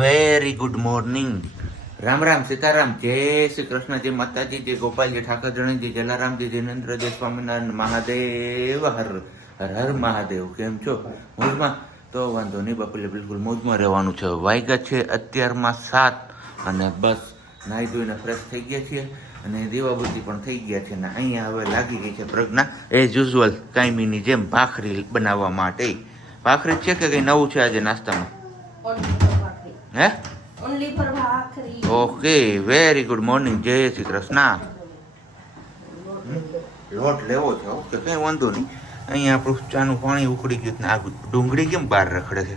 Very good morning Ram Ram Sitaram. જય શ્રી કૃષ્ણ જય માતાજી જય ગોપાલજી ઠાકર જણજી જલારામજી જૈનેન્દ્ર જય સ્વામિનારાયણ મહાદેવ હર હર હર મહાદેવ. કેમ છો? મોજમાં? તો વાંધો નહીં બાપુલે બિલકુલ મોજમાં રહેવાનું છે. વાગ્યા છે અત્યારમાં સાત અને બસ નાહી ધોઈને ફ્રેશ થઈ ગયા છીએ અને દેવાબુદ્ધિ પણ થઈ ગયા છે ને અહીંયા હવે લાગી ગઈ છે પ્રજ્ઞા. એઝ યુઝ્યુઅલ કાયમીની જેમ ભાખરી બનાવવા માટે. ભાખરી જ છે કે કંઈ નવું છે આજે નાસ્તામાં? હે? ઓનલી ફોર ભાખરી. ઓકે વેરી ગુડ મોર્નિંગ જય શ્રી કૃષ્ણ. લોટ લેવો છે ઓકે કઈ વાંધો નહીં. અહીંયા આપણું ચાનું પાણી ઉકળી ગયું ને આ ડુંગળી કેમ બહાર રખડે છે?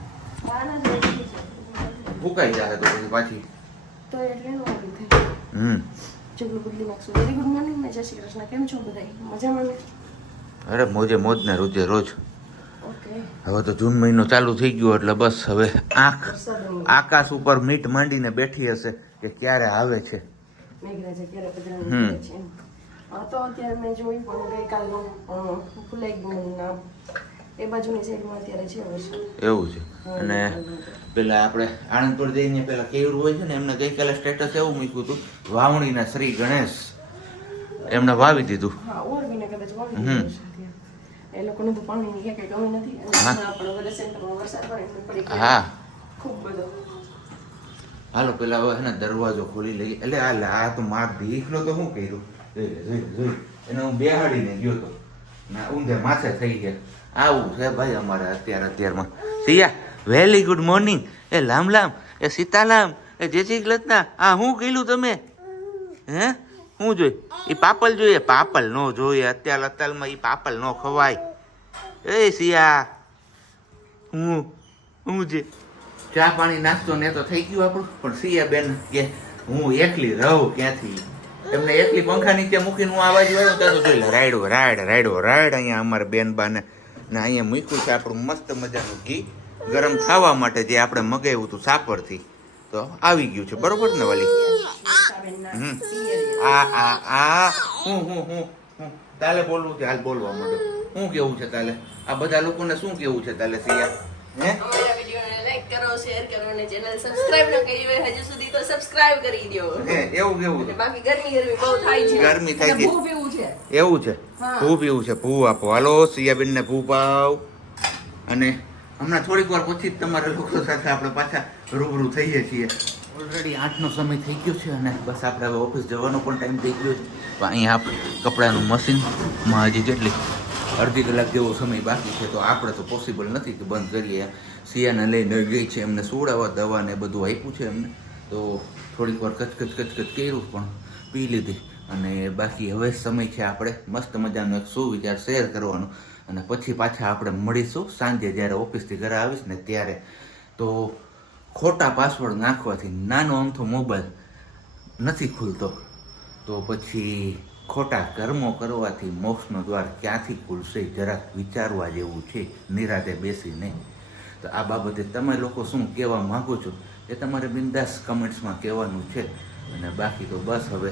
ફૂકાઈ જાય તો પછી પાછી. તો એટલે નો આવી થાય હમ. ચગલું બદલી નાખશું. વેરી ગુડ મોર્નિંગ જય શ્રી કૃષ્ણ. કેમ છો બધા? મજામાં અરે મોજે મોજ ને રોજે રોજ. હવે તો જૂન મહિનો ચાલુ થઈ ગયો એટલે બસ હવે આંખ આકાશ ઉપર મીટ માંડીને બેઠી હશે કે ક્યારે આવે છે. એવું છે. અને પેલા આપણે આણંદપુર જઈને પેલા કેવું હોય છે ને એમને ગઈકાલે સ્ટેટસ એવું મૂક્યું હતું વાવણીના શ્રી ગણેશ. એમને વાવી દીધું. હમ. દીધું છે ત્યાં. એ લોકોને તો પાણીની ક્યાંય કઈ કમી નથી. હા. પણ બધા સેન્ટરમાં વરસાદ પડે એટલે પડી ગયો. હા. ખૂબ બધો. હાલો પેલા હવે છે દરવાજો ખોલી લઈએ. એટલે આ લા આ તો માર દીકરો તો શું કર્યું? જોઈ લે, જોઈ જોઈ એને હું બેહાડીને ગયો તો. ના ઊંધે માથે થઈ ગયા. આવું છે ભાઈ અમારે અત્યારે અત્યારમાં. સિયા વેરી ગુડ મોર્નિંગ એ લામ લામ એ સીતાલામ એ શ્રી કૃષ્ણ આ હું કીધું તમે? હે? શું જોઈ? એ પાપલ જોઈએ. પાપલ નો જોઈએ. અત્યારે અત્યારમાં એ પાપલ નો ખવાય. એ સિયા હું હું જે. ચા પાણી નાસ્તો ને તો થઈ ગયું આપણું. પણ સિયા બેન કે હું એકલી રહું ક્યાંથી? એમને એકલી પંખા નીચે મૂકીને હું આવાજ આવ્યો, ત્યાં તો જોઈ રાયડો, રાયડ રાયડો, રાયડ અહીંયા અમારે બેન બાને ને અહીંયા મૂક્યું છે આપણું મસ્ત મજાનું ઘી. ગરમ થવા માટે જે આપણે મગાવ્યું હતું સાપરથી. તો આવી ગયું છે. બરોબર ને વાલી? હમ. આ આ આ. હું હું હું હું. તાલે બોલવું છે હાલ બોલવા માંડો? શું કેવું છે તાલે? આ બધા લોકોને શું કેવું છે તાલે સિયા? હે? લાઈક કરો શેર કરો અને ચેનલ સબસ્ક્રાઇબ ન કરી હોય હજુ સુધી તો સબસ્ક્રાઇબ કરી દો. હે એવું કેવું છે? બાકી ગરમી ગરમી બહુ થાય છે. ગરમી થાય છે. બહુ પીવું છે. એવું છે. ભૂ પીવું છે. ભૂ આપો. હાલો સિયાબેન ને ભૂ પાવ. અને હમણાં થોડીક વાર પછી જ તમારા લોકો સાથે આપણે પાછા રૂબરૂ થઈએ છીએ. ઓલરેડી આઠનો સમય થઈ ગયો છે અને બસ આપણે હવે ઓફિસ જવાનો પણ ટાઈમ થઈ ગયો છે. તો અહીંયા આપણે કપડાનું મશીનમાં હજી જેટલી અડધી કલાક જેવો સમય બાકી છે, તો આપણે તો પોસિબલ નથી કે બંધ કરીએ. સિયાને લઈને ગઈ છે, એમને સુવડાવવા દવા ને બધું આપ્યું છે એમને. તો થોડીક વાર કચકચ કચકચ કર્યું પણ પી લીધી. અને બાકી હવે સમય છે આપણે મસ્ત મજાનો એક સુવિચાર શેર કરવાનો. અને પછી પાછા આપણે મળીશું સાંજે જ્યારે ઓફિસથી ઘરે આવીશ ને ત્યારે. તો ખોટા પાસવર્ડ નાખવાથી નાનો અમથો મોબાઈલ નથી ખુલતો. તો પછી ખોટા કર્મો કરવાથી મોક્ષનો દ્વાર ક્યાંથી ખુલશે જરાક વિચારવા જેવું છે, નિરાતે બેસીને. તો આ બાબતે તમે લોકો શું કહેવા માગો છો એ તમારે બિંદાસ કમેન્ટ્સમાં કહેવાનું છે. અને બાકી તો બસ હવે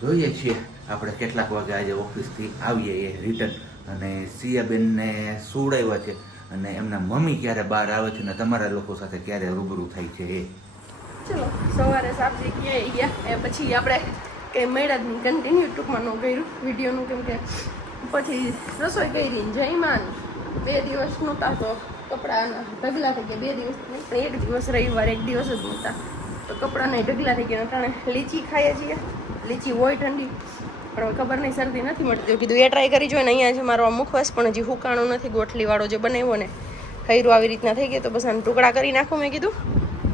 જોઈએ છીએ આપણે કેટલાક વાગે આજે ઓફિસથી આવીએ એ રિટર્ન અને સિયાબેનને સુવડાવ્યા છે. અને એમના મમ્મી ક્યારે બહાર આવે છે અને તમારા લોકો સાથે ક્યારે રૂબરૂ થાય છે એ? ચલો, સવારે સાપજી ક્યાંય ગયા એ પછી આપણે કંઈ મળ્યા જ કન્ટિન્યુ ટૂંકમાં ન કર્યું, વિડીયોનું કેમ કે પછી રસોઈ કરી જયમાન બે દિવસ નહોતા તો કપડાના ઢગલા થઈ ગયા, બે દિવસ પણ એક દિવસ રવિવાર, એક દિવસ જ નહોતા. તો કપડાના ઢગલા થઈ ગયા કારણે લીચી ખાઈએ છીએ, લીચી હોય ઠંડી. પણ ખબર નહીં, શરદી નથી મળતી. કીધું, એ ટ્રાય કરી જોઈએ ને અહીંયા છે મારો આ મુખવાસ, પણ હજી હુકાણું નથી ગોઠલીવાળો જે બનાવ્યો ને ખૈરું આવી રીતના થઈ ગયો તો બસ આને ટુકડા કરી નાખું મેં કીધું.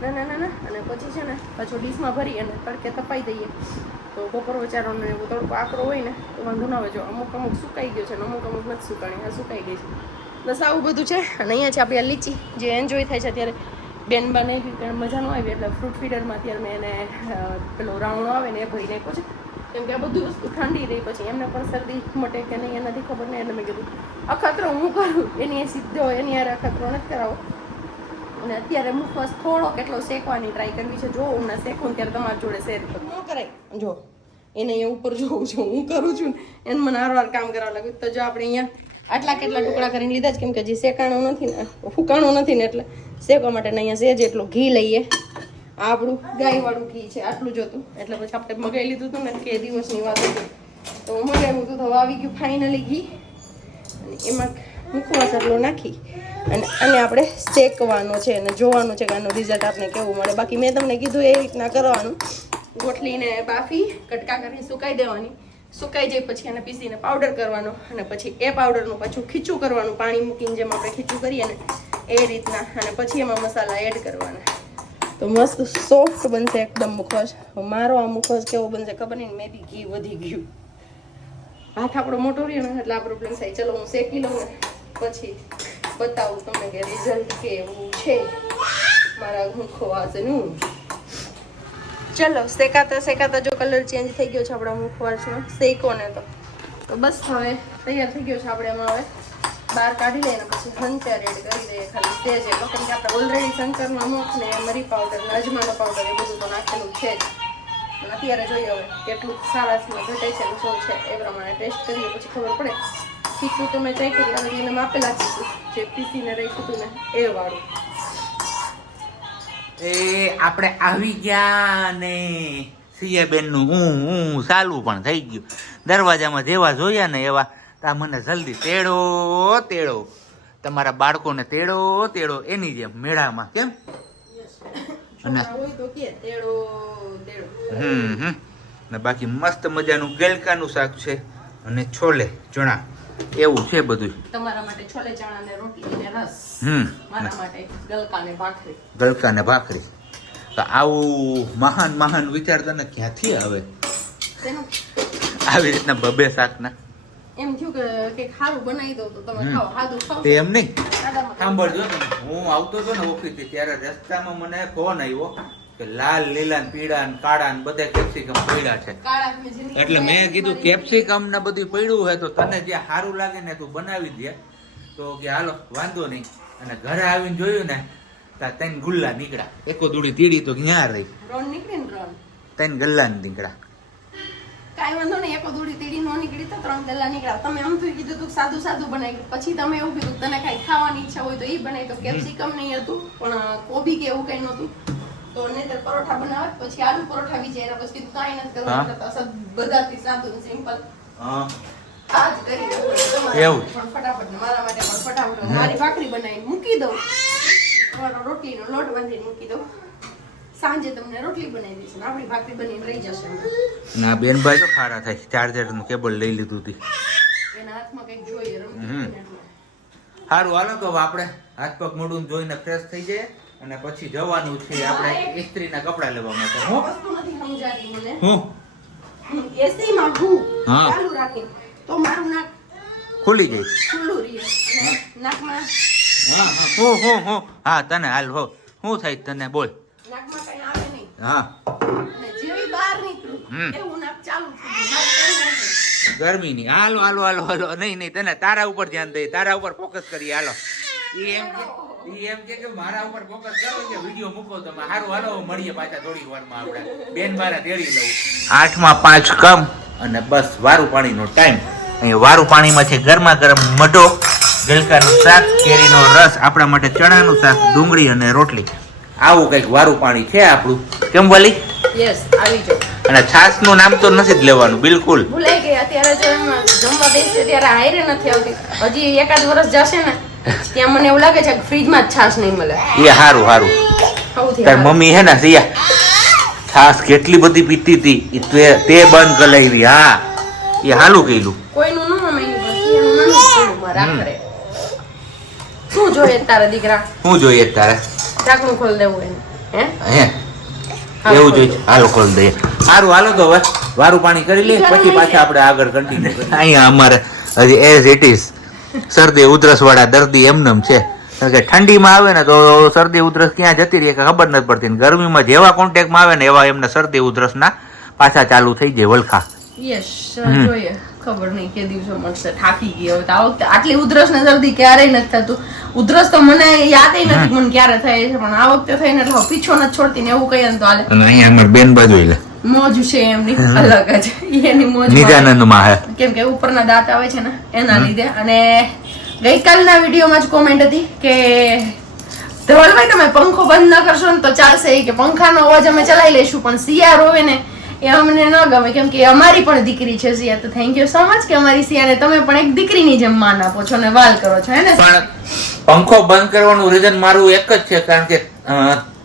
ના ના ના ના, અને પછી છે ને પાછો ડીશમાં ભરી અને તડકે તપાઈ દઈએ. તો બપોર વિચારોને એવો તડકો આકરો હોય ને, તો વાંધો ના આવે. જો અમુક અમુક સુકાઈ ગયો છે ને અમુક અમુક નથી સુકાણી, આ સુકાઈ ગઈ છે. બસ આવું બધું છે. અને અહીંયા છે આપણી લીચી, જે એન્જોય થાય છે અત્યારે. બેન બને કે મજા ન આવી એટલે ફ્રૂટ ફીડરમાં અત્યારે મેં એને પેલો રાવણો આવે ને એ ભરી નાખ્યો છે. કેમ કે આ બધું વસ્તુ ઠંડી રહી પછી એમને પણ શરદી મટે કે નહીં એનાથી નથી ખબર નહીં એને મેં કીધું અખતરો હું કરું? એની સીધો એની યાર અખતરો નથી કરાવો. અને અત્યારે મુખવાસ થોડો કેટલો શેકવાની ટ્રાય કરવી છે. જો હું શેકું ત્યારે તમારી જોડે શેર કરું. ન કરાય જો, એને અહીંયા ઉપર જોઉં છું, હું કરું છું ને, એને મને હારવાર કામ કરવા લાગ્યું. તો જો આપણે અહીંયા આટલા કેટલા ટુકડા કરીને લીધા જ કેમ કે હજી શેકાણું નથી ને ફૂકાણું નથી ને એટલે શેકવા માટે અહીંયા સેજ એટલું ઘી લઈએ આ આપણું ગાયવાળું ઘી છે, આટલું જ હતું. એટલે પછી આપણે મગાવી લીધું હતું ને કે દિવસની વાત હતી. તો મગાવ્યું હતું, તો આવી ગયું ફાઇનલી ઘી. અને એમાં મુખવાસ એટલો નાખી. અને આને આપણે શેકવાનો છે અને જોવાનું છે કે આનું રિઝલ્ટ આપને કેવું મળે. બાકી મેં તમને કીધું એ રીતના કરવાનું. ગોઠલીને બાફી, કટકા કરીને સુકાઈ દેવાની. સુકાઈ જાય પછી એને પીસીને પાવડર કરવાનો અને પછી એ પાવડરનું પાછું ખીચું કરવાનું. પાણી મૂકીને જેમ આપણે ખીચું કરીએ ને એ રીતના. અને પછી એમાં મસાલા એડ કરવાના. તો મસ્ત સોફ્ટ બનશે એકદમ મુખોશ મારો આ મુખોશ કેવો બનશે ખબર નહીં, મેં બી ઘી વધી ગયું. હાથ આપણો મોટો રહ્યો ને, એટલે આ પ્રોબ્લેમ થાય. ચલો હું શેકી લઉં પછી બતાવું તમને કે રિઝલ્ટ કેવું છે. મારા મુખવાસનું. ચલો, શેકાતા શેકાતા જો કલર ચેન્જ થઈ ગયો છે આપણા મુખવાસનો. શેકો ને તો બસ હવે, તૈયાર થઈ ગયો છે આપણે એમાં હવે. બહાર કાઢી લઈએ પછી હંચર એડ કરી દઈએ ખાલી સ્ટેજ એટલો. કેમ કે આપણે ઓલરેડી શંકરનો અમુક ને મરી પાવડર ને અજમાનો પાવડર એ બધું તો નાખેલું છે જ. પણ અત્યારે જોઈએ હવે કેટલું સારાસમાં ઘટે છે શું છે, એ પ્રમાણે ટેસ્ટ કરીએ પછી ખબર પડે. શીખવું તો મેં ટ્રાય કરી અને એને માપેલા લાગીશું જે પીસીને રાખ્યું હતું ને, એ વાળું. એ આપણે આવી ગયા ને. સિયાબેનનું હું હું ચાલુ પણ થઈ ગયું. દરવાજામાં જેવા જોયા ને એવા તા મને જલ્દી તેડો તેડો. તમારા બાળકોને તેડો તેડો. એની જેમ મેળામાં કેમ? અને હમ હમ. ને બાકી મસ્ત મજાનું ગેલકાનું શાક છે અને છોલે ચણા. એવું છે બધું તમારા માટે છોલે ચણા ને રોટલી ને રસ. હમ મારા માટે ગલકા ને ભાખરી. ગલકા ને ભાખરી. તો આવું મહાન મહાન વિચાર તને ક્યાંથી આવે? આવી રીતના બબે શાકના. એમ થયું કે કંઈક સારું બનાવી દઉં તો તમે ખાઓ. સાદું ખાઓ તે એમ નહીં. સાંભળજો ને. હું આવતો હતો ને ઓફિસે ત્યારે રસ્તામાં મને ફોન આવ્યો કે લાલ લીલા ને પીળા ને કાળા ને બધા કેપ્સિકમ પડ્યા છે. એટલે મેં કીધું કેપ્સિકમ ને બધું પડ્યું હોય તો તને જે સારું લાગે ને તું બનાવી દે. તો કે હાલો વાંધો નહીં. અને ઘરે આવીને જોયું ને ત્યાં ત્રણ ગુલ્લા નીકળ્યા. એકો દૂડી તીડી તો ક્યાં રહી? રોન નીકળી ને રોન ત્રણ ગલ્લા નીકળ્યા. કાંઈ વાંધો નહીં એકો દોડી તીડી નો નીકળી. તો ત્રણ ગલ્લા નીકળ્યા. તમે આમ તો કીધું તું સાદું સાદું બનાવી પછી તમે એવું કીધું તને કાંઈ ખાવાની ઈચ્છા હોય તો એ બનાવી તો કેપ્સિકમ નહીં હતું પણ કોબી કે એવું કંઈ નહોતું. તો નહીંતર પરોઠા બનાવત પછી આલુ પરોઠા જાય પછી કીધું કાંઈ નથી. કરવાનું બધાથી સાદું સિમ્પલ. હા. એવું? પણ ફટાફટ મારા માટે પણ ફટાફટ મારી ભાખરી બનાવી મૂકી દઉં. તમારો રોટલીનો લોટ બાંધીને મૂકી દઉં. સાંજે તમને રોટલી બનાવી દઈશ આપણી ભાખરી બનીને રહી જશે ના બેનભાઈ તો ખારા થાય. ચાર્જરનું કેબલ લઈ લીધું હતી એના હાથમાં કંઈક જોઈએ ને. સારું હાલો તો આપણે હાથ પગ મોઢું જોઈને ફ્રેશ થઈ જાય અને પછી જવાનું છે આપણે ઇસ્ત્રીના કપડા લેવા માટે. હું? વસ્તુ નથી સમજાતી મને. હું? એસીમાં હું હા. ચાલુ રાખીને તો મારું નાક ખુલી જાય ખુલ્લું રહે. અને નાકમાં હા હા. હો હો હું. હા તને હાલ હો. શું થાય તને બોલ નાકમાં કંઈ આવે નહીં હા. અને જેવી બહાર નીકળું એવું ચાલુ. ગરમીની. હાલો હાલો હાલો હાલો. નહીં નહીં તને તારા ઉપર ધ્યાન દઈએ. તારા ઉપર ફોકસ કરીએ. હાલો. ઈ એમ એમ કે કે મારા ઉપર ફોકસ કરો કે વીડિયો મૂકો તમે. હારું હાલો મળીએ પાછા થોડી વારમાં આપણે. બેન મારા તેડી લઉં. આઠમાં પાંચ કમ અને બસ વારું પાણીનો ટાઈમ અહીં વારું પાણીમાં છે ગરમા ગરમ મઢો ગલકાનું શાક કેરીનો રસ આપણા માટે ચણાનું શાક ડુંગળી અને રોટલી. આવું કંઈક વારું પાણી છે આપણું? કેમ વાલી? યસ આવી જાઓ. અને છાસનું નામ તો નથી જ લેવાનું બિલકુલ. ભૂલાઈ ગઈ અત્યારે જો જમવા બેસે ત્યારે હાયરે નથી આવતી. હજી એકાદ વર્ષ જશે ને ત્યાં મને એવું લાગે છે કે ફ્રીજમાં જ છાશ નહીં મળે. એ હારું હારું. તાર મમ્મી હે ને સિયા છાસ કેટલી બધી પીતી હતી તે તે બંધ કરાવી હા. એ હાલું કીધું. કોઈનું ન મમ્મી પછી એનું નાનું જ પડ્યું મારા હમ. આખરે શું જોઈએ તારા દીકરા? શું જોઈએ તારે? ઢાંકણું ખોલ દેવું એને હે? હે? એવું જોઈએ. હાલો ખોલ દઈએ. સારું હાલો તો હવે. વારું પાણી કરી લઈએ પછી પાછા આપણે આગળ કન્ટિન્યુ અહીંયા અમારે હજી એઝ ઇટ ઇઝ શરદી ઉધરસ વાળા દર્દી એમનેમ છે. કારણ કે ઠંડીમાં આવે ને તો શરદી ઉધરસ ક્યાં જતી રહી ખબર નથી પડતી. ને ગરમીમાં જેવા કોન્ટેક્ટમાં આવે ને એવા એમને શરદી ઉધરસના પાછા ચાલુ થઈ જાય વલખા. યસ. જોઈએ. ખબર નહીં કે દિવસે મળશે થાકી ગઈ હવે આ વખતે આટલી ઉધરસ ને જલ્દી ક્યારેય નથી થતું. ઉધરસ તો મને યાદ નથી મને ક્યારે થાય છે પણ આ વખતે થઈને એટલે પીછો નથી છોડતી ને એવું કહીએ ને તો હાલે. અહીંયા બેન બાજુ લે. મોજ છે એમની અલગ જ. એની મોજ નિજાનંદમાં હે. કેમ કે ઉપરના દાંત આવે છે ને એના લીધે. અને ગઈકાલના વિડીયોમાં જ કોમેન્ટ હતી કે ધવલભાઈ તમે પંખો બંધ ન કરશો ને તો ચાલશે કે પંખાનો અવાજ અમે ચલાવી લઈશું પણ શિયાળ હોવે ને એ અમને ન ગમે, કેમ કે અમારી પણ દીકરી છે સિયા તો થેન્ક યુ સો મચ કે અમારી સિયાને તમે પણ એક દીકરીની જેમ માન આપો છો અને વાલ કરો છો હે ને પણ પંખો બંધ કરવાનું રીઝન મારું એક જ છે, કારણ કે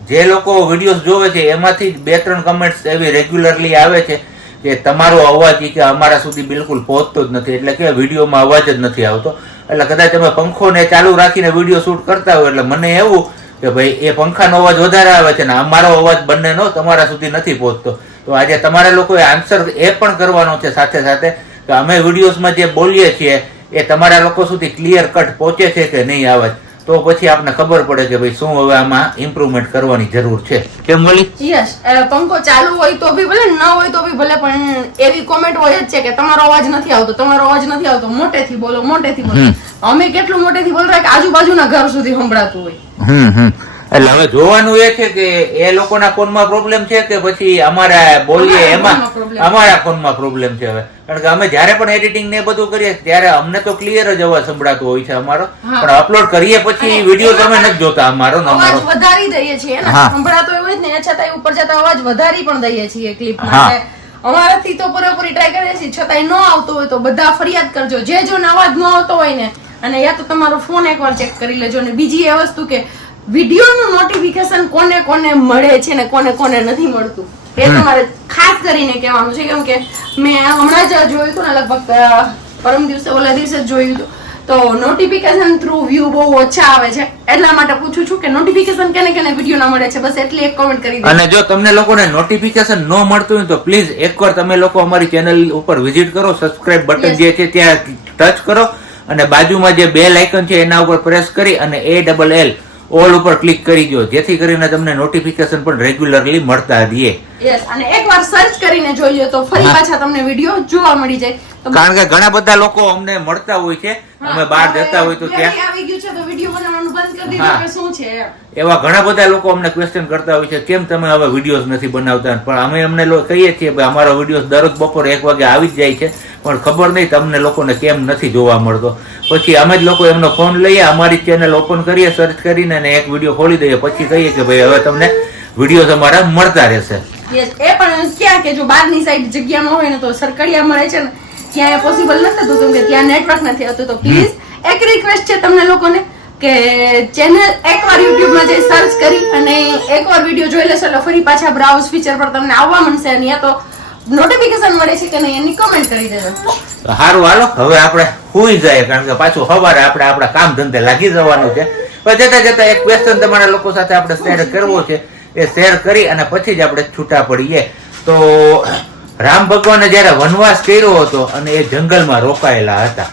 જે લોકો વિડીયોઝ જોવે છે, એમાંથી બે ત્રણ કમેન્ટ્સ એવી રેગ્યુલરલી આવે છે કે તમારો અવાજ કે અમારા સુધી બિલકુલ પહોંચતો જ નથી, એટલે કે વિડીયોમાં અવાજ જ નથી આવતો. એટલે કદાચ તમે પંખોને ચાલુ રાખીને વીડિયો શૂટ કરતા હોય, એટલે મને એવું કે ભાઈ, એ પંખાનો અવાજ વધારે આવે છે ને, અમારો અવાજ બંનેનો તમારા સુધી નથી પહોંચતો. તો આજે તમારા લોકોએ આન્સર એ પણ કરવાનો છે સાથે સાથે કે અમે વિડીયોઝમાં જે બોલીએ છીએ એ તમારા લોકો સુધી ક્લિયર કટ પહોંચે છે કે નહીં આવે? તો પછી આપને ખબર પડે કે ભાઈ શું હવે આમાં ઇમ્પ્રુવમેન્ટ કરવાની જરૂર છે. કેમ મળી યસ પંખો ચાલુ હોય તો બી ભલે ન હોય તો બી ભલે પણ એવી કોમેન્ટ હોય જ છે કે તમારો અવાજ નથી આવતો તમારો અવાજ નથી આવતો. મોટેથી બોલો મોટેથી બોલો. અમે કેટલું મોટેથી બોલતા રહ્યા કે આજુબાજુના ઘર સુધી સંભળાતું હોય. હમ હમ. એટલે હવે જોવાનું એ છે કે એ લોકોના ફોનમાં પ્રોબ્લેમ છે કે પછી અમારા બોલીએ એમાં અમારા ફોનમાં પ્રોબ્લેમ છે હવે. કારણ કે અમે જ્યારે પણ એડિટિંગ ને બધું કરીએ ત્યારે અમને તો ક્લિયર જ અવાજ સંભળાતો હોય છે અમારો. પણ અપલોડ કરીએ પછી વીડિયો તમે નથી જોતા અમારો અવાજ વધારી દઈએ છીએ સંભળાતો હોય જ ને છતાં ઉપર જતા અવાજ વધારી પણ દઈએ છીએ ક્લિપ અમારાથી તો પૂરેપૂરી ટ્રાય કરીએ છીએ છતાંય ન આવતો હોય તો બધા ફરિયાદ કરજો. જે જો અવાજ ન આવતો હોય ને અને યા તો તમારો ફોન એકવાર ચેક કરી લેજો. અને બીજી એ વસ્તુ કે વિડીયોનું નોટિફિકેશન કોને કોને મળે છે ને કોને કોને નથી મળતું? એ તમારે ખાસ કરીને કહેવાનું છે કેમ કે મેં હમણાં જ જોયું હતું ને લગભગ પરમ દિવસે ઓલા દિવસે જોયું હતું. તો નોટિફિકેશન થ્રુ વ્યૂ બહુ ઓછા આવે છે. એટલા માટે પૂછું છું કે નોટિફિકેશન કેને કેને વીડિયો ના મળે છે? બસ એટલી એક કોમેન્ટ કરી અને જો તમને લોકોને નોટિફિકેશન ન મળતું હોય તો પ્લીઝ એકવાર તમે લોકો અમારી ચેનલ ઉપર વિઝિટ કરો સબસ્ક્રાઇબ બટન જે છે ત્યાં ટચ કરો અને બાજુમાં જે બેલ આઇકન છે એના ઉપર પ્રેસ કરી અને એ ડબલ એલ ઓલ ઉપર ક્લિક કરી દો જેથી કરીને તમને નોટિફિકેશન પણ રેગ્યુલરલી મળતા રહીએ. યસ અને એકવાર સર્ચ કરીને જોઈએ તો ફરી પાછા તમને વીડિયો જોવા મળી જાય. કારણ કે ઘણા બધા લોકો અમને મળતા હોય છે. અમે બહાર જતા હોય તો ત્યાં. આવી ગયું છે તો વીડિયો બનાવવાનું બંધ કરી. દીધું કે શું છે? એવા ઘણા બધા લોકો અમને ક્વેશ્ચન કરતા હોય છે કેમ તમે હવે વિડીયોઝ નથી બનાવતા? પણ અમે અમને કહીએ છીએ અમારો વીડિયો દરરોજ બપોરે એક વાગે આવી જ જાય છે. પણ ખબર નહીં તમને લોકોને કેમ નથી જોવા મળતો. પછી અમે જ લોકો એમનો ફોન લઈએ અમારી ચેનલ ઓપન કરીએ સર્ચ કરીને અને એક વીડિયો ખોલી દઈએ. પછી કહીએ કે ભાઈ હવે તમને વીડિયો તમારા મળતા રહેશે. એ પણ ક્યાં કે જો બહારની સાઈડ જગ્યામાં હોય ને તો સરકડિયા મળે છે ને ત્યાં એ પોસિબલ નથી થતું. કે ત્યાં નેટવર્ક નથી આવતું. તો પ્લીઝ એક રિક્વેસ્ટ છે તમને લોકોને કે ચેનલ એકવાર યુટ્યુબમાં જઈ સર્ચ કરી અને એકવાર વીડિયો જોઈ લેશો એટલે ફરી પાછા બ્રાઉઝ ફીચર પર તમને આવવા મળશે અને યા તો નોટિફિકેશન મળે છે કે નહીં એની કમેન્ટ કરી દેજો. સારું હાલો. હવે આપણે સુઈ જાય કારણ કે પાછું સવારે આપણે આપણા કામ ધંધે લાગી જવાનું છે. પણ જતા જતા એક ક્વેશ્ચન તમારા લોકો સાથે આપણે શેર કરવો છે. એ શેર કરી અને પછી જ આપણે છૂટા પડીએ. તો રામ ભગવાને જ્યારે વનવાસ કર્યો હતો અને એ જંગલમાં રોકાયેલા હતા,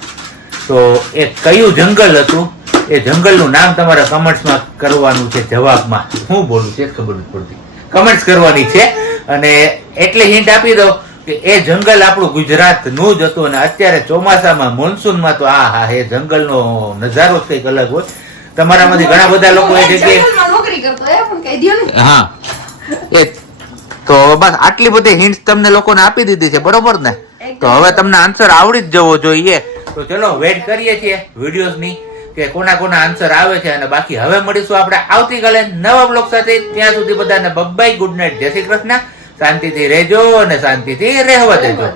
તો એ કયું જંગલ હતું? એ જંગલનું નામ તમારે કમેન્ટ્સમાં કરવાનું છે, જવાબમાં. હું બોલું છે ખબર નથી પડતી. કમેન્ટ્સ કરવાની છે અને એટલી હિન્ટ આપી દો કે એ જંગલ આપણું ગુજરાતનું જ હતું અને અત્યારે ચોમાસામાં મોન્સૂનમાં તો આ હા એ જંગલનો નજારો જ કંઈક અલગ હોય. તમારામાંથી ઘણા બધા લોકો એ જગ્યાએ હા એ તો બસ આટલી બધી હિન્ટ તમને લોકોને આપી દીધી છે બરોબર ને? તો હવે તમને આન્સર આવડી જ જવો જોઈએ. તો ચલો વેટ કરીએ છીએ વિડીયોઝની કે કોના કોના આન્સર આવે છે અને બાકી હવે મળીશું આપણે આવતીકાલે નવા બ્લોગ સાથે. ત્યાં સુધી બધાને બબ્બાઈ ગુડ નાઇટ જય શ્રી કૃષ્ણ. શાંતિથી રહેજો અને શાંતિથી રહેવા દેજો.